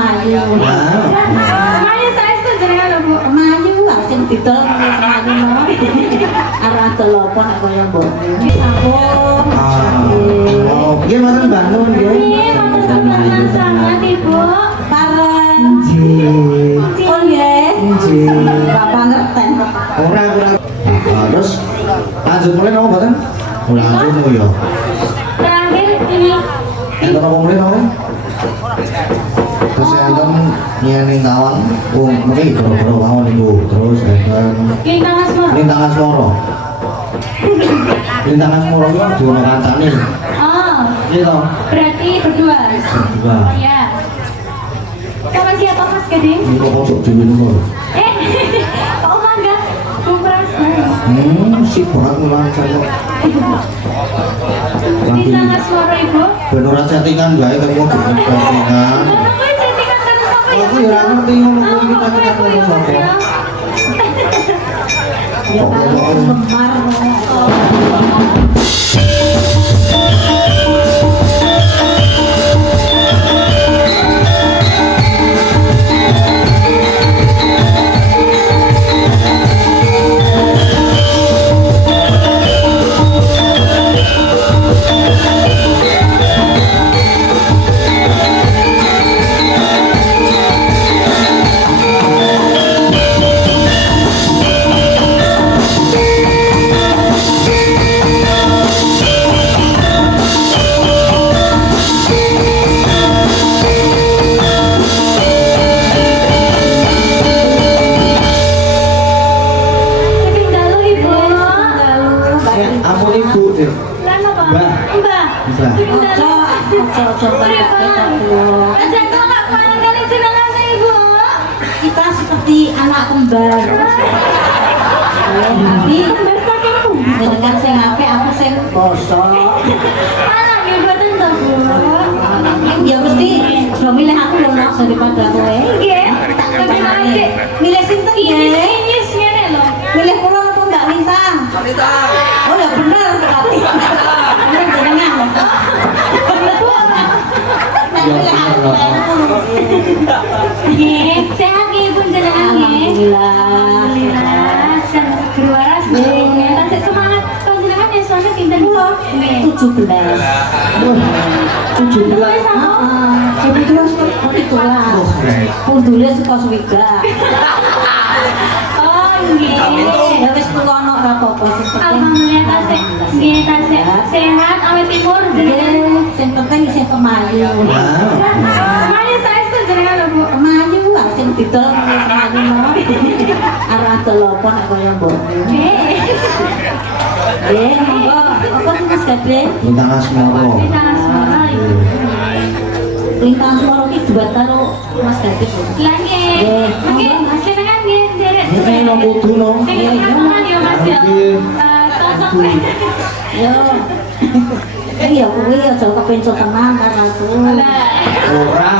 kemayu. Kemayu saya itu jenengan lho Bu. Kemayu sing didol kemayu mau. Arah telepon kaya mbok. Sampun. Oh, piye mboten bangun nggih? Nggih, matur sampeyan sangat Ibu. Pareng. Nggih. Oh nggih. Nggih. Bapak ngerten. Ora. Terus lanjut mulai nopo mboten? Lanjut yo. Terakhir ini Enten apa mulai nopo? Terus enten nyening tawang, mungkin goro-goro mawon niku. Terus enten Lintang Asmara. Lintang Asmara. Lintang Asmara itu dua kancane. Oh, Iya toh? berarti berdua. Berdua. Oh ya. Sama siapa Mas Gading? Niku kok dhewe niku. Pak Umangga, Bu Prasna. Si banget mulang saya. Lintang Asmara Ibu. Ben ora chattingan gawe kok mau chattingan. Kenapa chattingan karo sapa ya? Aku ya ora ngerti ngono kuwi kita chattingan karo sapa. Ya kalau lemar. Sepinggalu Ibu. Ampun ibu deh. Lan apa? Mbak. Mbak. Mbak. Sepinggalu. Ojo banyak Aja kok gak paling kali jenengan Ibu. kita seperti anak kembar. Tapi Kembar saking kumbang. dengan sing apik aku sing bosok. Anak ya boten to Bu. Ya mesti do milih aku lho Mas daripada kowe. Nggih. Tapi nanti Milih sinten ini nggih? ini ngene lho. Milih kula apa Mbak Lintang? Oh ya bener berarti. Bener jenengan. Ya bener. Nggih, sehat nggih Ibu jenengan nggih. Alhamdulillah. Alhamdulillah, sehat berwaras nggih. Tasik semangat panjenengan ya soalnya pinten kula. Nggih. 17. Wis sama. Sebetulnya pitulas. Pundule saka swidak. Oh nggih. Ya wis tuwa ana ora apa-apa sing penting. Alhamdulillah tasik. Nggih tasik sehat awet timur jenengan. Nggih, sing penting isih kemayu. Mari saya itu jenengan lho Bu. Kemayu sing didol kemayu mau. Arah telepon kaya mbok. Nggih. Nggih, monggo. Apa sih Mas Gading? Lintang Asmara. Lintang Asmara Ibu. Lintang suara iki duet karo Mas Gading. Lah nggih. Nggih, jenengan nggih derek. Ini no kudu no. Nggih, teman ya Mas ya. Cocok. Yo. Iya, kuwi aja kepencet tenan karo aku. Lah. Ora.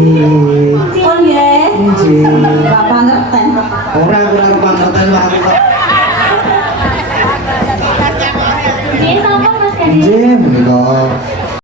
Oh nggih. Nggih. Bapak ngerten. Ora pangerten wae kok. Ini sama Mas Kadin. Nggih menika